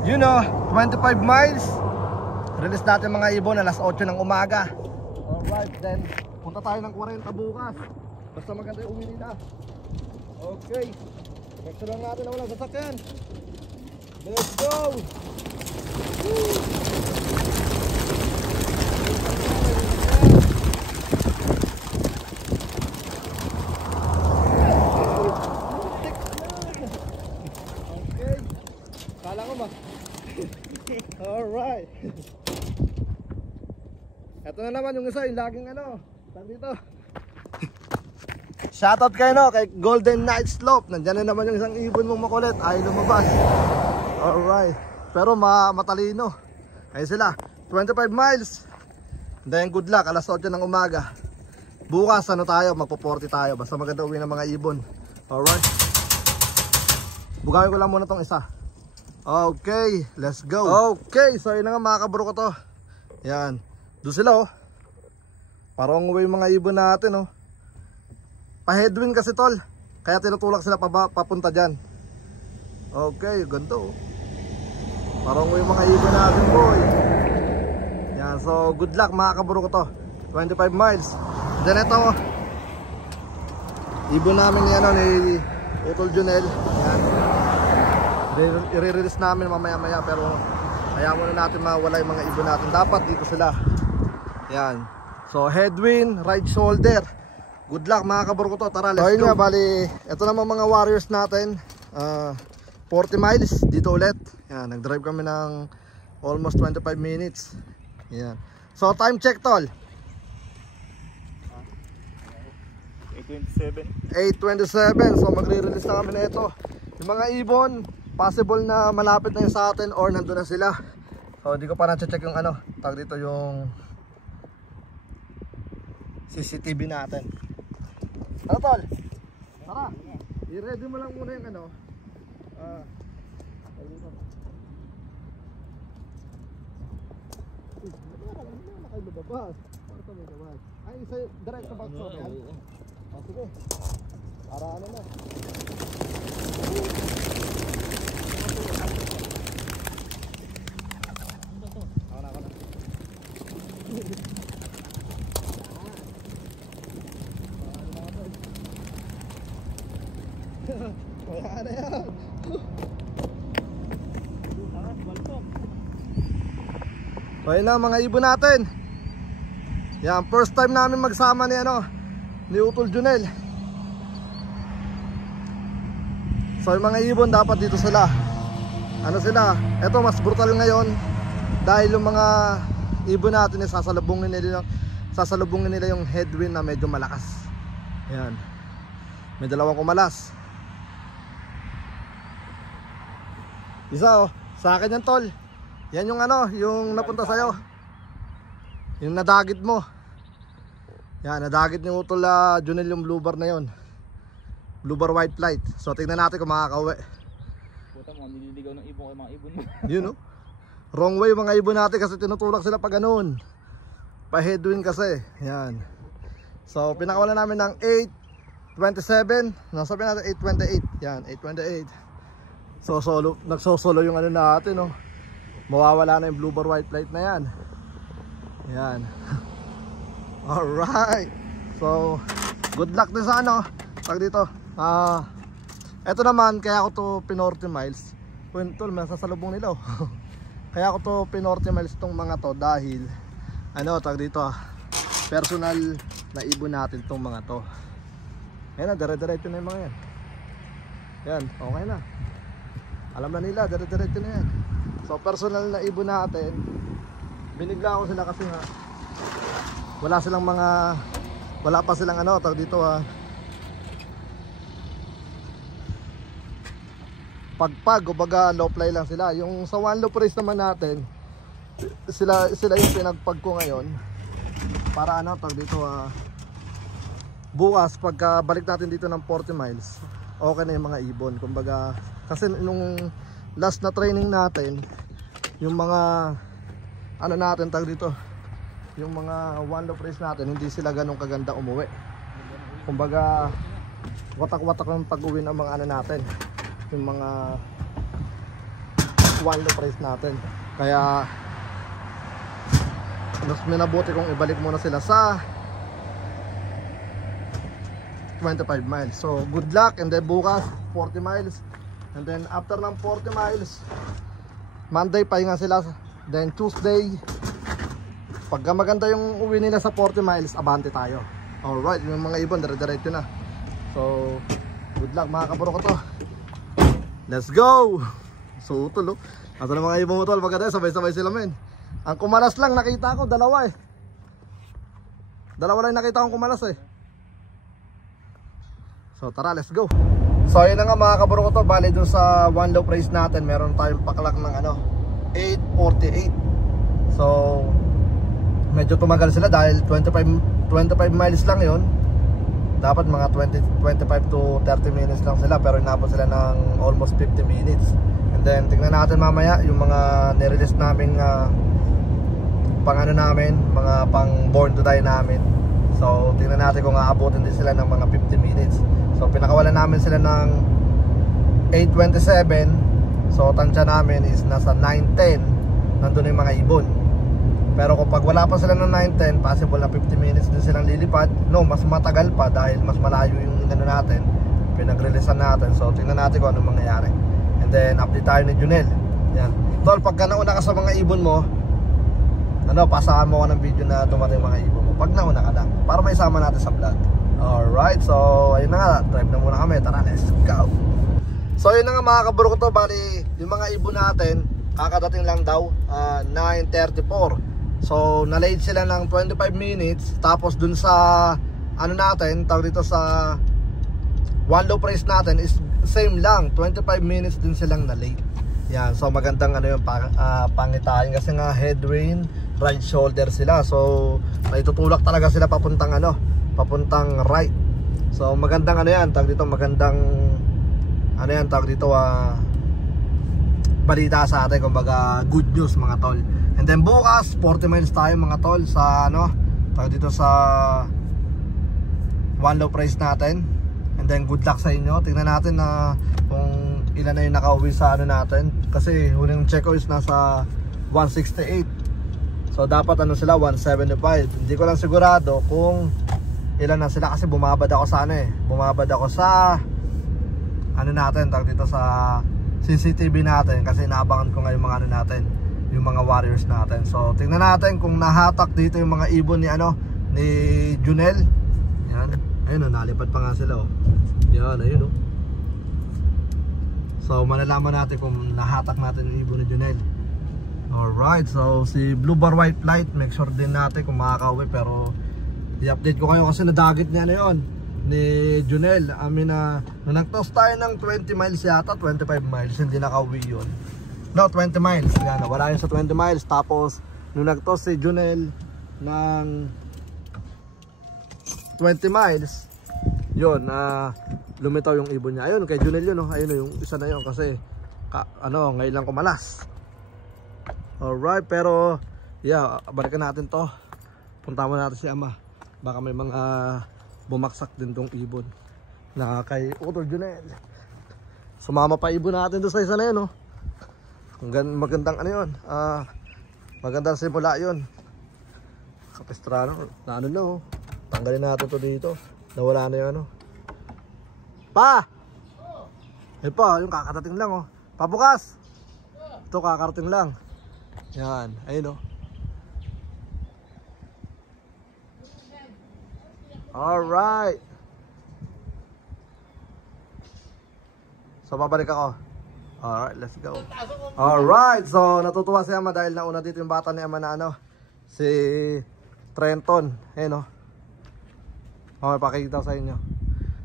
You know, 25 miles. Release natin mga ibon alas 8 ng umaga. Alright, then punta tayo ng 40 bukas. Basta maganda yung uwi nila. Okay, next lang natin na walang sasakyan. Let's go! Woo! Okay, kala ko ba? Alright. Ito na naman yung isa, yung laging ano, dito. Shoutout kayo no, kay Golden Night Slope. Nandiyan na naman yung isang ibon mong makulit. Ay lumabas. Alright. Pero matalino. Ayun sila, 25 miles. Then good luck, alas 8 ng umaga. Bukas ano tayo, magpo-40 tayo. Basta maganda uwi ng mga ibon. Alright. Bugawin ko lang muna tong isa. Okay, let's go. Okay, so yun na nga mga kabro ko to. Yan, doon sila oh. Parang uwi yung mga ibon natin oh. Pa-headwind kasi tol, kaya tinutulak sila papunta dyan. Okay, ganito oh. Parang uwi yung mga ibon natin boy. Yan, so good luck mga kabro ko to. 25 miles. Then ito oh, ibon namin ni, ano, ni Utol Junel. Yan, i-release namin mamaya-maya, pero kaya muna natin mawala yung mga ibon natin. Dapat dito sila. Yan, so headwind, right shoulder. Good luck mga kabro ko to. Tara, let's go. Nga, bali, ito naman mga warriors natin. 40 miles dito ulit. Yan, nag-drive kami ng almost 25 minutes. Yan, so time check tol, 8:27. So magre-release na kami na ito. Yung mga ibon, possible na malapit na yun sa atin or nandun na sila. So di ko pa na-check yung ano, tag dito yung CCTV natin. Ano tol? Tara, i-ready mo lang muna yung ano. Lumabas. Ay, isa direct sa box yan. Oh, sige. Para ano na. Ako na. Kaya na yan. So yun na mga ibon natin. Yan, first time namin magsama ni ano, ni Utol Junel. So yung mga ibon dapat dito sila. Ano sila, eto mas brutal ngayon dahil yung mga ibon natin sasalubungin nila yung headwind na medyo malakas. Yan, may dalawang kumalas. Isa oh, sa akin yan tol. Yan yung ano, yung napunta sa'yo, yung nadagit mo. Yan, nadagit ni Utol Junel yung blue bar na yon, blue bar white flight. So tingnan natin kung makakauwi. Puta mo, nililigaw ng ibon ko mga ibon mo. Yun know? Wrong way mga ibon natin kasi tinutulak sila pa ganun. Pa headwind kasi. Yan. So pinakawalan namin ng 8:27. Nasabi natin 8:28. Yan, 8:28. So nagsosolo yung ano natin no. Mawawala na yung blue bar white flight na yan. Yan. Alright. So good luck din sa ano, pag dito. Eto naman, kaya ako to pinorte miles. Tol, masasalubong nila oh. Kaya ako to pinorte miles tong mga to dahil ano, tag dito personal na ibon natin tong mga to. Ayan na, dire-diretso na yung mga yan. Yan, okay na. Alam na nila, dire-diretso na yan. So personal na ibon natin, binigla ko sila kasi nga wala pa silang ano, tag dito pagpag o baga low fly lang sila. Yung sa one low race naman natin, sila yung pinagpag ko ngayon para ano, tag dito bukas pagka balik natin dito ng 40 miles okay na yung mga ibon. Kumbaga kasi nung last na training natin, yung mga ano natin tag dito, yung mga one low race natin, hindi sila ganun kaganda umuwi. Kumbaga watak-watak ng pag-uwi ng mga ano natin, yung mga one low price natin. Kaya mas minabuti kong ibalik muna sila sa 25 miles. So good luck, and then bukas 40 miles, and then after ng 40 miles Monday pahinga sila, then Tuesday pagka maganda yung uwi nila sa 40 miles abante tayo. Alright, yung mga ibon dire-diretso na. So good luck mga kaburo ko to. Let's go. So utol, asa na mga ibon mo tol, pagka sabay-sabay sila men. Ang kumalas lang nakita ko dalawa eh. Dalawa lang nakita kong kumalas eh. So tara, let's go. So ayun na nga mga kaburo ko to, bali dun sa one low price natin meron tayong paklak ng ano 848. So medyo tumagal sila dahil 25 miles lang yon. Dapat mga 25 to 30 minutes lang sila, pero inabot sila ng almost 50 minutes. And then tingnan natin mamaya yung mga nirelease naming pang ano namin, mga pang born to die namin. So tingnan natin kung aabutin din sila ng mga 50 minutes. So pinakawalan namin sila ng 8:27. So tansya namin is nasa 9:10 nandun yung mga ibon. Pero kapag wala pa sila ng 9:10, possible na 50 minutes din silang lilipad. No, mas matagal pa dahil mas malayo yung ano natin, pinag-releasean natin. So tingnan natin kung anong mangyayari. And then update tayo ni Junel. Yan. Tol, pagka nauna ka sa mga ibon mo, ano, pasahan mo ka ng video na dumating mga ibon mo. Pag nauna ka lang, para may sama natin sa vlog. Alright, so ayun na nga, drive na muna kami. Tara, let's go. So ayun na nga mga kaburo ko to, bali yung mga ibon natin kakadating lang daw 9:34. So na-late sila ng 25 minutes. Tapos dun sa ano natin, tawag dito sa one low price natin is same lang, 25 minutes din silang na-late. Yan, so magandang ano yung pangitain kasi nga headwind, right shoulder sila. So naitutulak talaga sila papuntang ano, papuntang right. So magandang ano yan, tawag dito, magandang ano yan, tawag dito balita sa atin, kumbaga good news mga tol. And then bukas 40 miles tayo mga tol sa ano, tawag dito sa one low price natin. And then good luck sa inyo. Tingnan natin na kung ilan na yung nakauwi sa ano natin, kasi huling check ko is nasa 168. So dapat ano sila 175. Hindi ko lang sigurado kung ilan na sila kasi bumabad ako sa ano eh. Bumabad ako sa ano natin, tawag dito sa CCTV natin, kasi inaabangan ko nga yung mga ano natin, yung mga warriors natin. So tingnan natin kung nahatak dito yung mga ibon ni ano, ni Junel. Yan, ayun oh, nalipad pa nga sila oh. Yan, ayun oh. So malalaman natin kung nahatak natin yung ibon ni Junel. Alright, so si Blue Bar White Flight, make sure din natin kung makakauwi, pero i-update ko kayo kasi nadagit niya ano yun ni Junel. Amin na nung nag-toss tayo ng 20 miles yata, 25 miles, hindi nakauwi yun. No, 20 miles. Yan, wala yun sa 20 miles. Tapos nung nag-toss si Junel ng 20 miles, yun, lumitaw yung ibon niya. Ayun, kay Junel yun, oh. Ayun yung isa na yun kasi ano, ngayon lang kumalas. Alright, pero yeah, balikan natin to. Punta mo natin si Ama. Baka may mga bumaksak din tong ibon na kay Utol Junel. Sumama pa ibon natin doon sa isa na yun, oh. Magandang ano yun, magandang simula yun. Kapistrano na ano na oh. Tanggalin natin to dito, nawala na yun ano. Pa! Eh pa, yung kakarating lang oh. Pabukas! Ito kakarating lang. Yan, ayun oh. Alright. So babalik ako. Alright, let's go. Alright, so natutuwa si Ama dahil nauna dito yung bata ni Ama na ano, si Trenton. Ayun oh. Okay, pakikita sa inyo.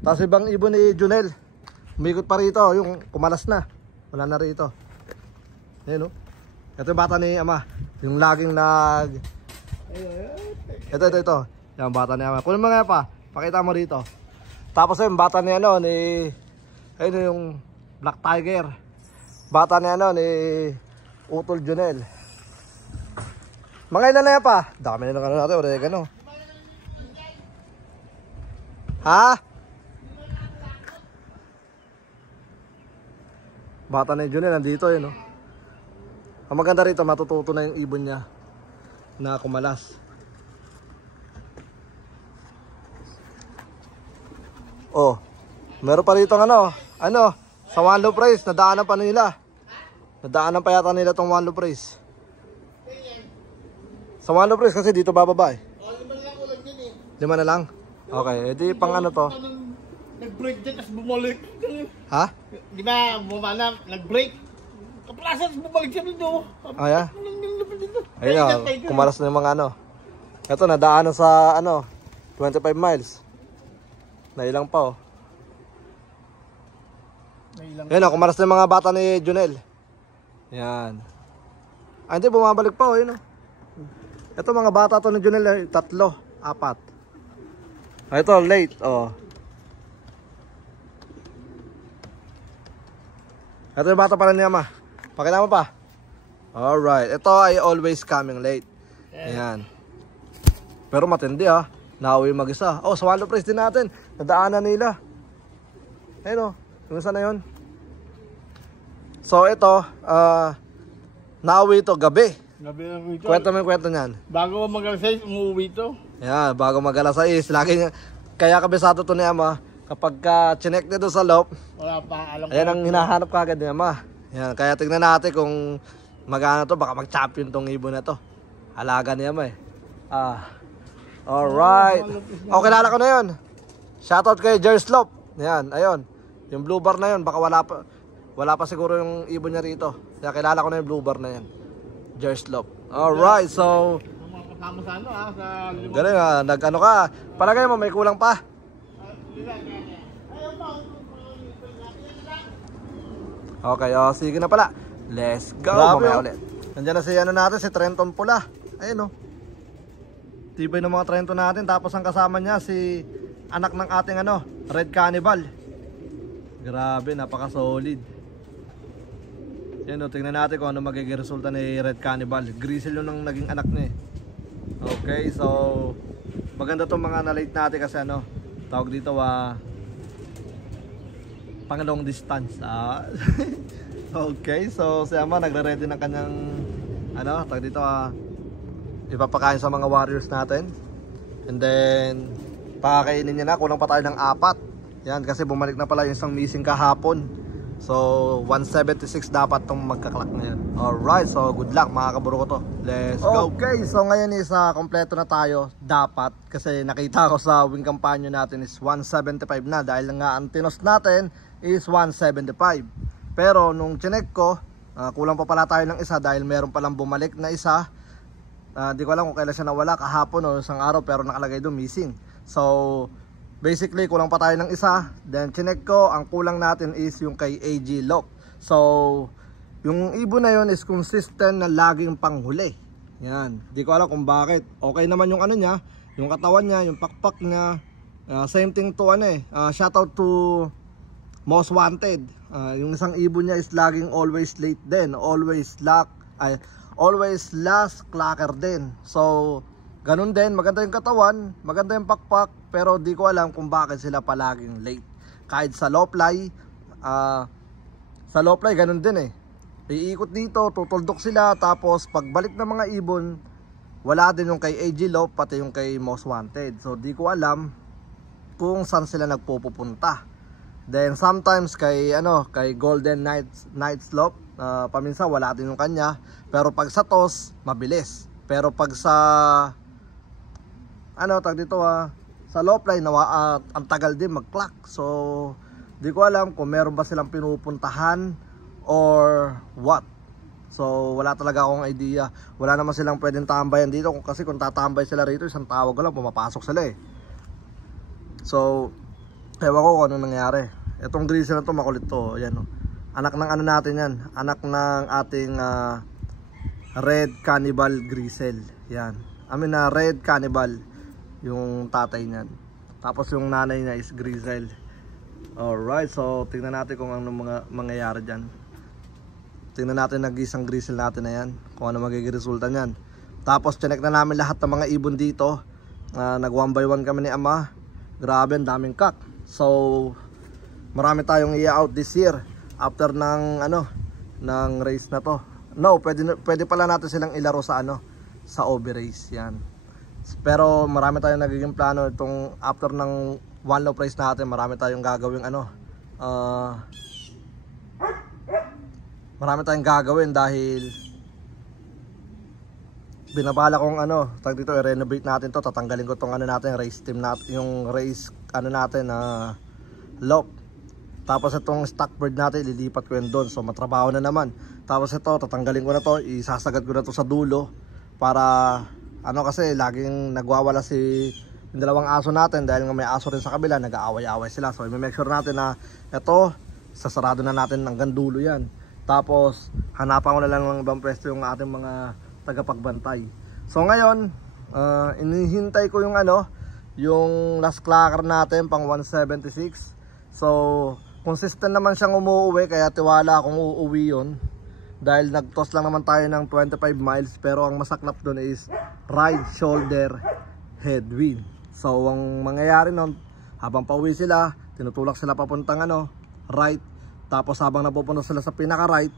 Tapos ibang ibon ni Junel, umikot pa rito, yung kumalas na. Wala na rito. Ayun oh. Ito yung bata ni Ama, yung laging ito. Yung bata ni Ama. Kunin mo nga pa, pakita mo rito. Tapos yung bata ni ano, ni ayun yung Black Tiger. Bata ni ano, ni Utol Junel. Mga ilan na yan pa? Dami na lang ano natin, oregano. Ha? Bata ni Junel, nandito yun oh. Ang maganda rito, matututo na yung ibon niya na kumalas. Oh, meron pa rito sa One Loop Race, nadaanan pa nila. Nadaanan pa yata nila tong One Loop Race. Sa One Loop Race kasi dito bababa eh. Lima na lang ulag yun eh. 5 na lang? Okay, edi pang ano to? Nag-break dyan, tapos bumalik. Ha? Di ba, bumana, nag-break. Kaplasan, tapos bumalik siya dito. Ah, yeah? Ayun na, kumalas na yung mga ano. Ito, nadaanan sa 25 miles. Nailang pa oh. Ayun o, kumalas na yung mga bata ni Junel. Yan. Ah, hindi, bumabalik pa oh, yun oh. Ito mga bata to ni Junel, 3, 4. Ah, ito, late oh. Ito yung bata pala ni Ama. Pakita mo pa. Alright, ito ay always coming late. Ayan. Pero matindi ah. Nauwi mag-isa. Oh, sa One Loop Race din natin. Nadaanan nila. Ayun oh. Yung isa na yun. So ito, nauwi ito gabi. Gabi lang ito. Kwento mo yung kwento niyan. Bago mag-alas 6, umuwi ito. Ayan, bago mag-alas 6. Lagi niya, kaya kabisado to ni Ama. Kapag chinek niya doon sa loop, Wala pa, alam ko. ayan ang hinahanap kagad ni Ama. Ayan, kaya tignan natin kung magana to. Baka mag-champion tong ibon na to. Alaga ni Ama eh. Alright. Oh, kilala ko na yun. Shoutout kay Jerslop. Ayan, ayun. Yung blue bar na yun, baka wala pa siguro yung ibon niya rito. Kaya kilala ko na yung blue bar na yan. Jerslop. Alright, so Mga kasama sa sa limang. galing nag-ano ka. Palagay mo, may kulang pa. Okay, sige na pala. Let's go. Mamaya ulit. Nandiyan na si natin, si Trenton Pula. Ayun tibay ng mga Trenton natin. Tapos ang kasama niya si anak ng ating Red Cannibal. Grabe, napaka-solid. Yan tingnan natin kung ano magiging resulta ni Red Cannibal. Grizzle yung naging anak niya eh. Okay, so maganda tong mga na-late natin kasi tawag dito pang long distance. Okay, so si Ama nagre-ready ng kanyang tawag dito ipapakain sa mga warriors natin. And then pakakainin niya na, kulang pa tayo ng 4. Yan, kasi bumalik na pala yung isang missing kahapon. So 176 dapat tong magkaklak ngayon. Alright, so good luck mga kaburo ko to. Let's go. Okay, so ngayon is kompleto na tayo. Dapat, kasi nakita ko sa wing kampanya natin is 175 na. Dahil nga ang tinos natin is 175. Pero nung chinek ko, kulang pa pala tayo ng isa dahil meron palang bumalik na isa. Di ko alam kung kailan siya nawala, kahapon o isang araw, pero nakalagay doon missing. So basically kulang pa tayo ng isa. Then chinek ko, ang kulang natin is yung kay AG Lock. So yung ibon na yun is consistent na laging panghuli. Yan, di ko alam kung bakit. Okay naman yung niya, yung katawan niya, yung pakpak niya. Same thing to shoutout to Most Wanted. Yung isang ibon niya is laging always late din. Always last clacker din. So ganun din, maganda yung katawan, maganda yung pakpak, pero di ko alam kung bakit sila palaging late. Kahit sa low fly, ganun din iikot dito, tutuldok sila, tapos pagbalik ng mga ibon, wala din yung kay AG Low, pati yung kay Most Wanted. So di ko alam kung saan sila nagpupunta. Then sometimes kay Golden Night Slope, paminsan wala din yung kanya, pero pag sa toss, mabilis. Pero pag sa sa low fly ang tagal din mag-clock. So di ko alam kung meron ba silang pinupuntahan or what. So wala talaga akong idea. Wala naman silang pwedeng tambayan dito, kasi kung tatambay sila rito, isang tawag ko lang pumapasok sila So ewan ko kung ano nangyari. Itong grizzle na to, makulit to. Ayan anak ng natin yan, anak ng ating Red Cannibal Grizzle. Yan, Red Cannibal yung tatay niyan. Tapos yung nanay niya is Grizzle. Alright, so tingnan natin kung ano mangyayari dyan. Tingnan natin nag-isang Grizzle natin na yan, kung ano magiging resulta niyan. Tapos chinek na namin lahat ng mga ibon dito. Nag 1 by 1 kami ni Ama. Grabe, ang daming kak. So marami tayong i-out this year after ng ng race na to. no, pwede pala natin silang ilaro sa ano, sa OB race yan. Pero marami tayong nagiging plano itong after ng one low price natin, marami tayong gagawing ano, marami tayong gagawin dahil binabala kong ano, tag dito i-renovate natin to, tatanggalin ko tong ano natin, race team natin, yung race ano natin loop. Tapos itong stock bird natin ililipat ko yun doon, so matrabaho na naman. Tapos ito tatanggalin ko na to, isasagad ko na to sa dulo para ano, kasi laging nagwawala yung dalawang aso natin dahil nga may aso rin sa kabila, nag-aaway-aaway sila. So i-make sure natin na ito sasarado na natin hanggang dulo yan. Tapos hanapan ko na lang ng ibang pwesto yung ating mga tagapagbantay. So ngayon inihintay ko yung ano, yung last clacker natin pang 176. So consistent naman siyang umuwi, kaya tiwala akong uuwi yun dahil nag-toss lang naman tayo ng 25 miles. Pero ang masaklap doon is right shoulder headwind. So ang mangyayari nun, habang pauwi sila, tinutulak sila papuntang ano, right. Tapos habang napupunta sila sa pinaka right,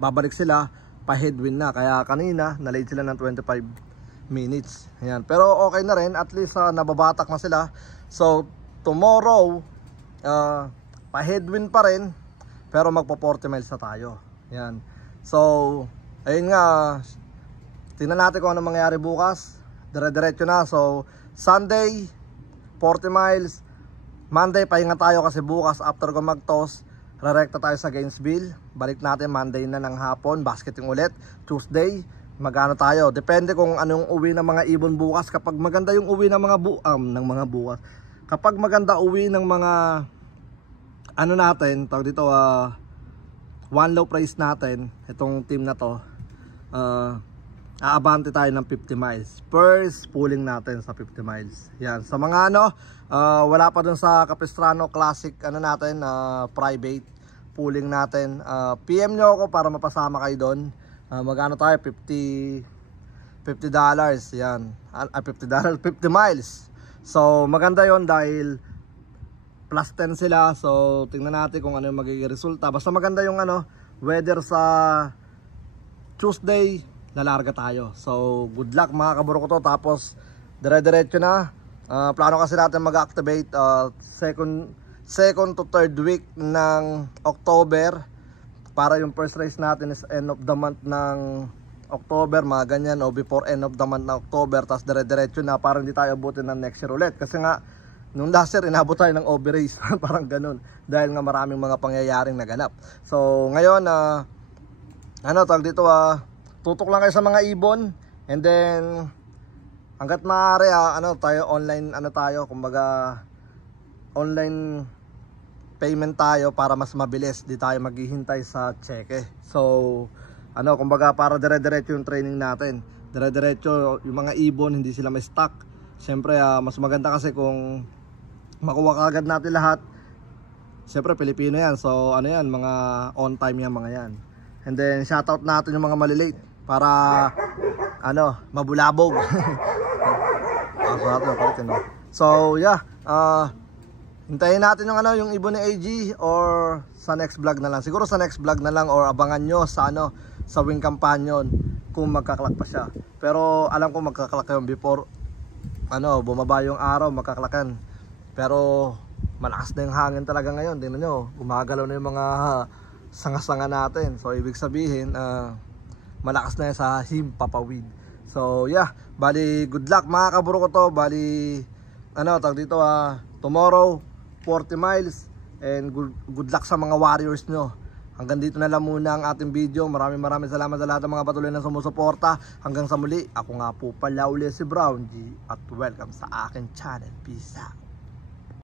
babalik sila pa headwind na, kaya kanina na-late sila ng 25 minutes. Ayan. Pero okay na rin, at least nababatak na sila. So tomorrow pa headwind pa rin, pero magpo 40 miles na tayo. Ayan. So ayun nga, tingnan natin kung ano mangyayari bukas. Dire-diretso na. So Sunday 40 miles, Monday pahinga tayo kasi bukas after ko mag-toss rerekta tayo sa Gainesville. Balik natin Monday na ng hapon, basketing ulit. Tuesday, magano tayo. Depende kung anong uwi ng mga ibon bukas. Kapag maganda yung uwi ng mga bukas. Kapag maganda uwi ng mga ano natin, tawag dito one low price natin, itong team na to, aabante tayo ng 50 miles. First pulling natin sa 50 miles. Yan, sa mga ano, wala pa dun sa Capistrano Classic ano natin, private pulling natin, PM nyo ako para mapasama kayo doon. Magano tayo, $50 yan, $50, 50 miles. So maganda yon dahil plus 10 sila. So tingnan natin kung ano yung magiging resulta. Basta maganda yung ano, weather sa Tuesday, lalarga tayo. So good luck mga kaburo ko to. Tapos dire-diretso na. Plano kasi natin mag-activate second to third week ng October, para yung first race natin is end of the month ng October, mga ganyan, o before end of the month ng October. Tapos dire-diretso na para hindi tayo abutin ng next year ulit. Kasi nga nung last year inabot tayo ng OB race parang ganun, dahil nga maraming mga pangyayaring naganap. So ngayon ano tawag dito, tutok lang kayo sa mga ibon, and then hanggat maaari ano tayo, online ano tayo, kumbaga online payment tayo para mas mabilis, di tayo maghihintay sa cheque. So ano, kumbaga para dire-diretso yung training natin, dire-diretso yung mga ibon, hindi sila may stock. Siyempre mas maganda kasi kung makuha kagad natin lahat. Siyempre Pilipino yan, so ano yan, mga on time yan mga yan. And then shoutout natin yung mga malilate para ano, mabulabog. So yeah, hintayin natin yung ano, yung ibon ni AG, or sa next vlog na lang. Siguro sa next vlog na lang, or abangan nyo sa ano, sa wing companion kung magkaklak pa siya. Pero alam ko magkaklak yun before ano, bumaba yung araw, magkaklakan. Pero malakas na yung hangin talaga ngayon. Tingnan nyo, gumagalaw na yung mga sanga-sanga natin. So ibig sabihin malakas na yan sa himpapawid. So yeah, bali good luck mga kaburo ko to. Bali ano tag dito, tomorrow 40 miles, and good luck sa mga warriors nyo. Hanggang dito na lang muna ang ating video. Maraming salamat sa lahat ng mga patuloy na sumusuporta. Hanggang sa muli, ako nga po pala uli si Brown G, at welcome sa aking channel. Peace out.